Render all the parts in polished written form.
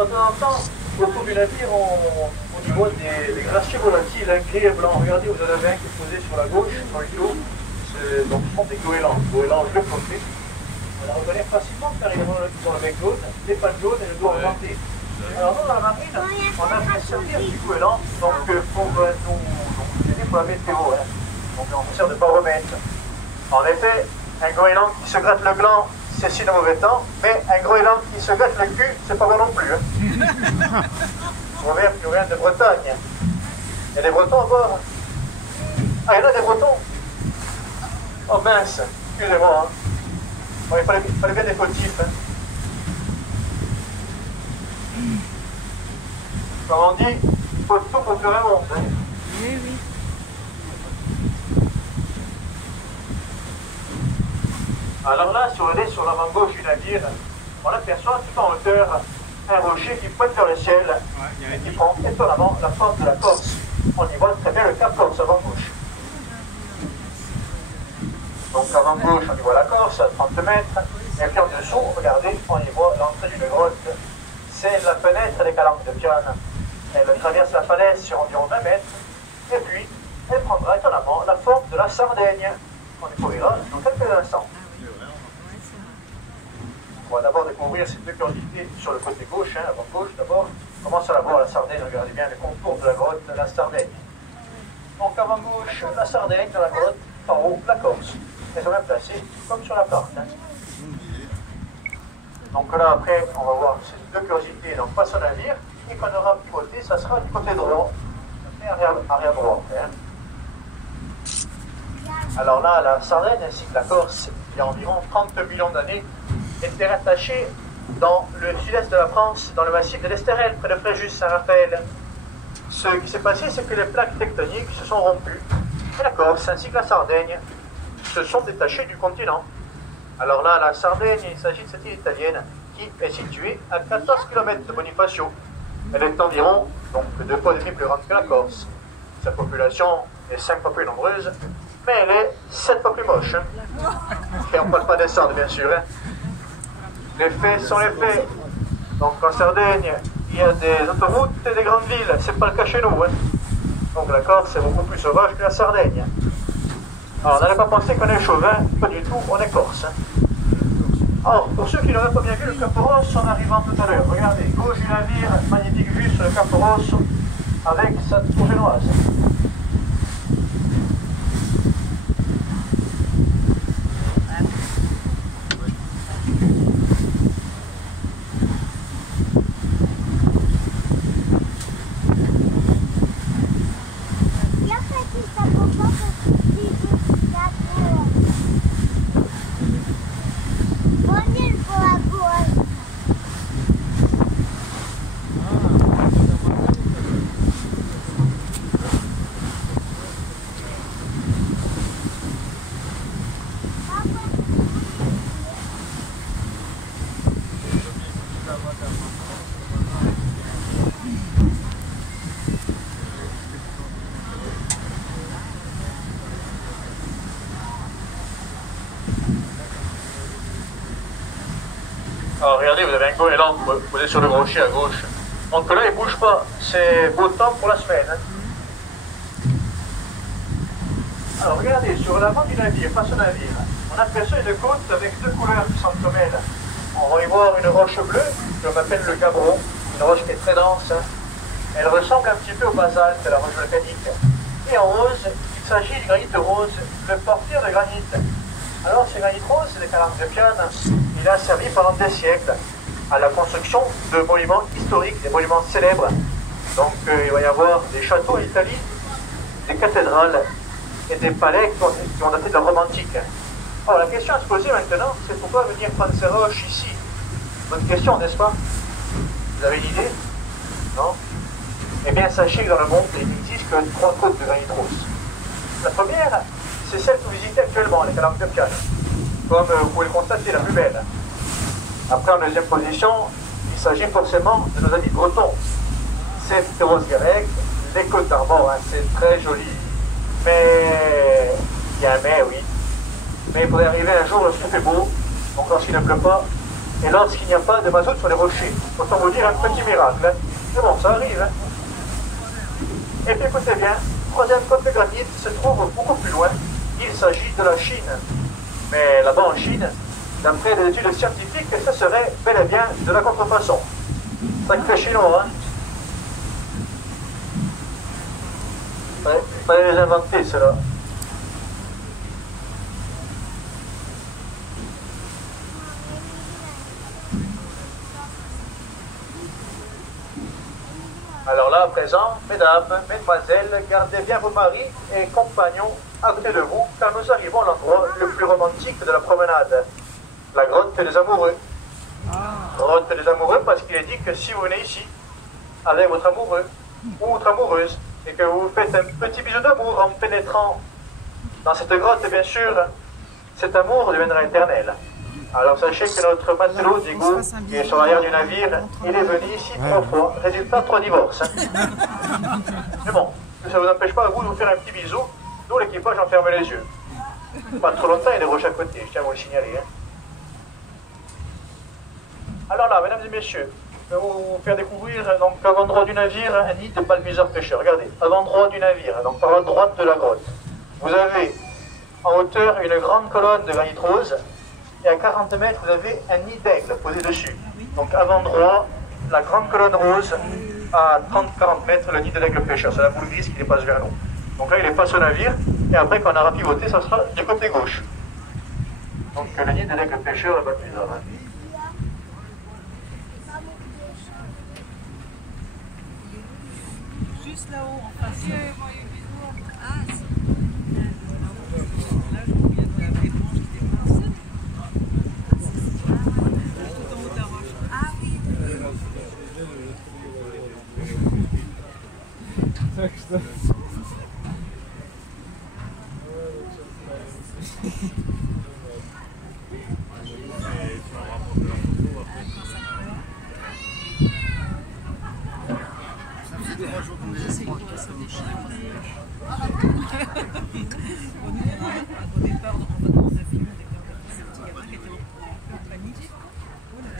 de temps en temps, autour du navire, au niveau des glaciers volatiles, gris et blanc. Regardez, vous en avez un qui est posé sur la gauche, sur le dos. Donc, ce sont des goélands. Goélands de côté. On la reconnaît facilement car ils ont le bec jaune, les pattes jaunes et le dos orienté. Alors, nous, dans la marine, on a fait servir du goéland pour nous aider pour la météo. Hein. Donc, on sert de baromètre. En effet, un goéland qui se gratte le gland, c'est signe de mauvais temps, mais un goéland qui se gratte le cul, c'est pas bon non plus. Hein. Nous vient de Bretagne. Il y a des Bretons à bord. Ah, il y en a des Bretons. Oh mince, excusez-moi. Hein. Bon, il fallait bien des fautifs. Hein. Comme on dit, il faut tout pour faire un monde. Hein. Oui, oui. Alors là, si on est sur l'avant gauche du navire, on aperçoit tout en hauteur un rocher qui pointe vers le ciel et qui prend étonnamment la forme de la Corse. On y voit très bien le cap Corse avant gauche. Donc avant gauche, on y voit la Corse à 30 mètres. Et puis en dessous, regardez, on y voit l'entrée d'une grotte. C'est la fenêtre des Calanques de Piane. Elle traverse la falaise sur environ 20 mètres. Et puis, elle prendra étonnamment la forme de la Sardaigne. On découvrira dans quelques instants. On va d'abord découvrir ces deux curiosités sur le côté gauche, hein, avant gauche d'abord. On commence à la voir, la Sardaigne, regardez bien le contour de la grotte, la Sardaigne. Donc avant gauche, la Sardaigne, dans la grotte, en haut, la Corse. Elles sont même placées comme sur la carte. Hein. Donc là, après, on va voir ces deux curiosités, donc face au navire, et qu'on aura pivoté, ça sera du côté droit, arrière droit. Hein. Alors là, la Sardaigne ainsi que la Corse, il y a environ 30 millions d'années, était rattachée dans le sud-est de la France, dans le massif de l'Estérel, près de Fréjus-Saint-Raphaël. Ce qui s'est passé, c'est que les plaques tectoniques se sont rompues, et la Corse ainsi que la Sardaigne se sont détachées du continent. Alors là, la Sardaigne, il s'agit de cette île italienne qui est située à 14 km de Bonifacio. Elle est environ, donc, 2 fois et demi plus grande que la Corse. Sa population est 5 fois plus nombreuse, mais elle est 7 fois plus moche. Hein. Et on ne parle pas des Sardes, bien sûr. Hein. Les faits sont les faits. Donc en Sardaigne, il y a des autoroutes et des grandes villes. C'est pas le cas chez nous. Hein. Donc la Corse est beaucoup plus sauvage que la Sardaigne. Alors n'allez pas penser qu'on est chauvin, pas du tout, on est corse. Hein. Alors, pour ceux qui n'auraient pas bien vu le Cap Rosse en arrivant tout à l'heure, regardez, gauche du navire, magnifique vue sur le Cap Rosse avec sa tour génoise. Alors regardez, vous avez un goéland posé sur le rocher à gauche. Donc là, il ne bouge pas. C'est beau temps pour la semaine. Hein. Alors regardez, sur l'avant du navire, face au navire, on aperçoit une côte avec deux couleurs qui s'entremêlent. On va y voir une roche bleue, que l'on appelle le gabbro, une roche qui est très dense. Hein. Elle ressemble un petit peu au basalte, la roche volcanique. Et en rose, il s'agit du granit rose, le porteur de granit. Alors ces granit roses, c'est des calanques de Piane. Il a servi pendant des siècles à la construction de monuments historiques, des monuments célèbres. Donc il va y avoir des châteaux en Italie, des cathédrales et des palais qui ont daté de la Rome antique. Alors la question à se poser maintenant, c'est pourquoi venir prendre ces roches ici? Bonne question, n'est-ce pas? Vous avez une idée? Non? Eh bien sachez que dans le monde, il n'existe que 3 côtes de granit rose. La première, c'est celle que vous visitez actuellement, les calanques de Piane. Comme vous pouvez le constater, la plus belle. Après, en deuxième position, il s'agit forcément de nos amis bretons. C'est Féroce-Garec, les Côtes d'Armor, hein, c'est très joli. Mais, il y a un mais, oui. Mais il faudrait arriver un jour lorsqu'il fait beau, donc lorsqu'il ne pleut pas, et lorsqu'il n'y a pas de mazout sur les rochers. Autant vous dire un petit miracle. Hein. Mais bon, ça arrive. Hein. Et puis écoutez bien, troisième côte de granit se trouve beaucoup plus loin. Il s'agit de la Chine. Mais là-bas en Chine, d'après des études scientifiques, ça serait bel et bien de la contrefaçon. Ça fait chinois, hein. Ouais, il fallait les inventer, ceux-là. Alors là, à présent, mesdames, mesdemoiselles, gardez bien vos maris et compagnons à côté de vous, car nous arrivons à l'endroit le plus romantique de la promenade, la grotte des amoureux. Grotte des amoureux parce qu'il est dit que si vous venez ici, avec votre amoureux ou votre amoureuse, et que vous faites un petit bisou d'amour en pénétrant dans cette grotte, bien sûr, cet amour deviendra éternel. Alors sachez que notre matelot Diego, qui est sur l'arrière du navire, il est venu ici 3 fois. Résultat, 3 divorces. Mais bon, ça ne vous empêche pas à vous de vous faire un petit bisou. Nous, l'équipage, on ferme les yeux. Pas trop longtemps, il y a des roches à côté, je tiens à vous le signaler. Hein. Alors là, mesdames et messieurs, je vais vous faire découvrir donc, à l'endroit du navire un nid de palmiseurs pêcheurs. Regardez, à l'endroit du navire, donc par la droite de la grotte, vous avez en hauteur une grande colonne de granit rose. Et à 40 mètres, vous avez un nid d'aigle posé dessus. Donc à l'endroit, la grande colonne rose, à 30-40 mètres, le nid de l'aigle pêcheur. C'est la boule grise qui dépasse vers nous. Donc là, il est face au navire, et après, quand on aura pivoté, ça sera du côté gauche. Donc le nid de l'aigle pêcheur est pas plus tard. Juste là-haut, en face. Ah, au départ, donc on va commencer à filmer des cartes de sortie. Il y a un qui était un peu en panique. Je me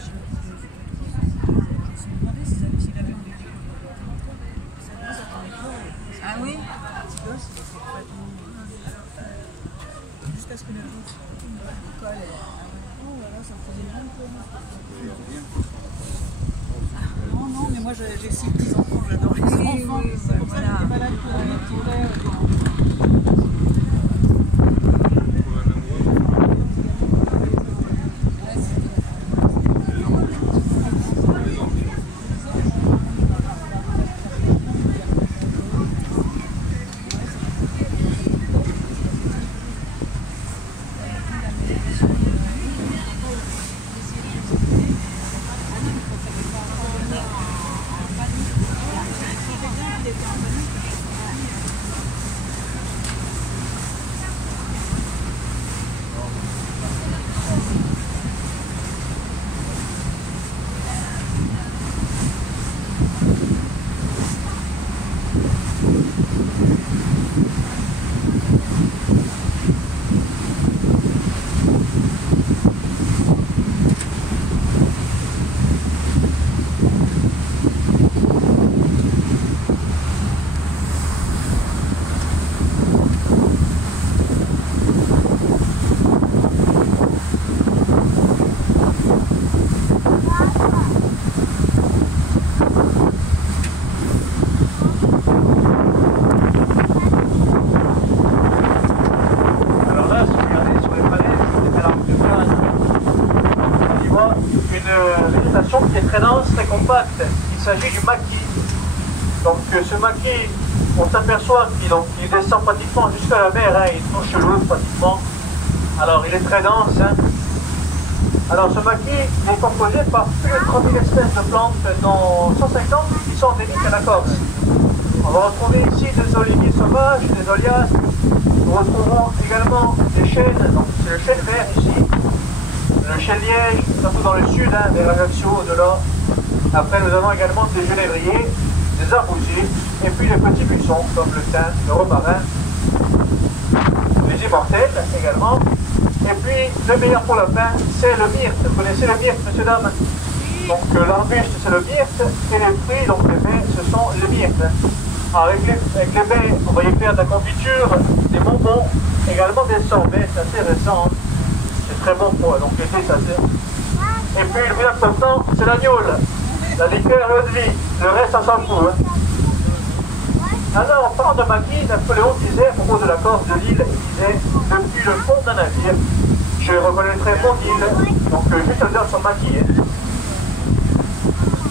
suis demandé s'il avait oublié quelque chose. Ah oui? Petit gosse, il était pas tout. Jusqu'à ce que la route colle. Oh là là, ça me faisait mal pour moi. Non, non, mais moi j'ai 6 petits enfants, j'adore les enfants. C'est pour ça que j'étais malade pour mes petits frères. Qui est très dense, très compacte. Il s'agit du maquis. Donc ce maquis, on s'aperçoit qu'il descend pratiquement jusqu'à la mer, hein, il touche l'eau pratiquement. Alors il est très dense. Hein. Alors ce maquis est composé par plus de 3000 espèces de plantes, dont 150 qui sont endémiques à la Corse. On va retrouver ici des oliviers sauvages, des olias. Nous retrouverons également des chênes, donc c'est le chêne vert ici. Le chêne liège, surtout dans le sud, hein, vers Ajaccio, au-delà. Après, nous avons également des genévriers, des arbousiers, et puis les petits buissons, comme le thym, le romarin, les immortelles également. Et puis, le meilleur pour le pain, c'est le myrte. Vous connaissez le myrte, monsieur, dame? Donc, l'arbuste, c'est le myrte, et les fruits, donc les baies, ce sont les myrtes. Alors, avec les baies, on va y faire de la confiture, des bonbons, également des sorbets, c'est assez récent. C'est très bon pour donc l'été, ça c'est. Et puis, le plus important, c'est l'agneau, la liqueur et l'eau de vie. Le reste, ça s'en fout. Hein. Alors, en parlant de maquis, Napoléon disait, à propos de la Corse de l'île, il disait, depuis le fond d'un navire, je reconnaîtrai mon île, donc juste le dire son maquis. Hein.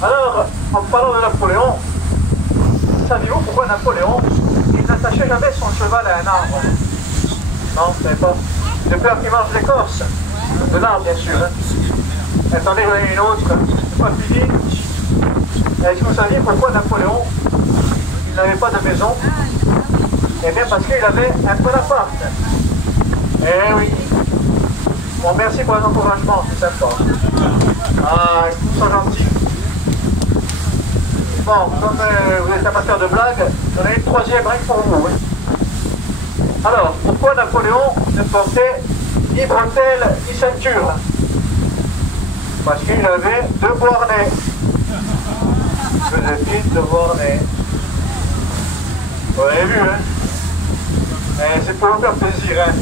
Alors, en parlant de Napoléon, savez-vous pourquoi Napoléon, il n'attachait jamais son cheval à un arbre? Non, vous ne savez pas. De peur qu'il mange l'écorce. De l'arbre, bien sûr. Hein. Attendez, j'en ai une autre. C'est pas fini. Est-ce que vous saviez pourquoi Napoléon, il n'avait pas de maison? Eh bien, parce qu'il avait un Bonaparte. Eh oui. Bon, merci pour les encouragements, c'est sympa. Ah, ils sont gentils. Bon, comme vous êtes amateur de blagues, j'en ai une troisième règle pour vous. Oui. Alors, pourquoi Napoléon ne portait ni bretelles ni ceinture? Parce qu'il avait deux Beauharnais. Joséphine de Beauharnais. Vous avez vu, hein? Mais c'est pour vous faire plaisir, hein?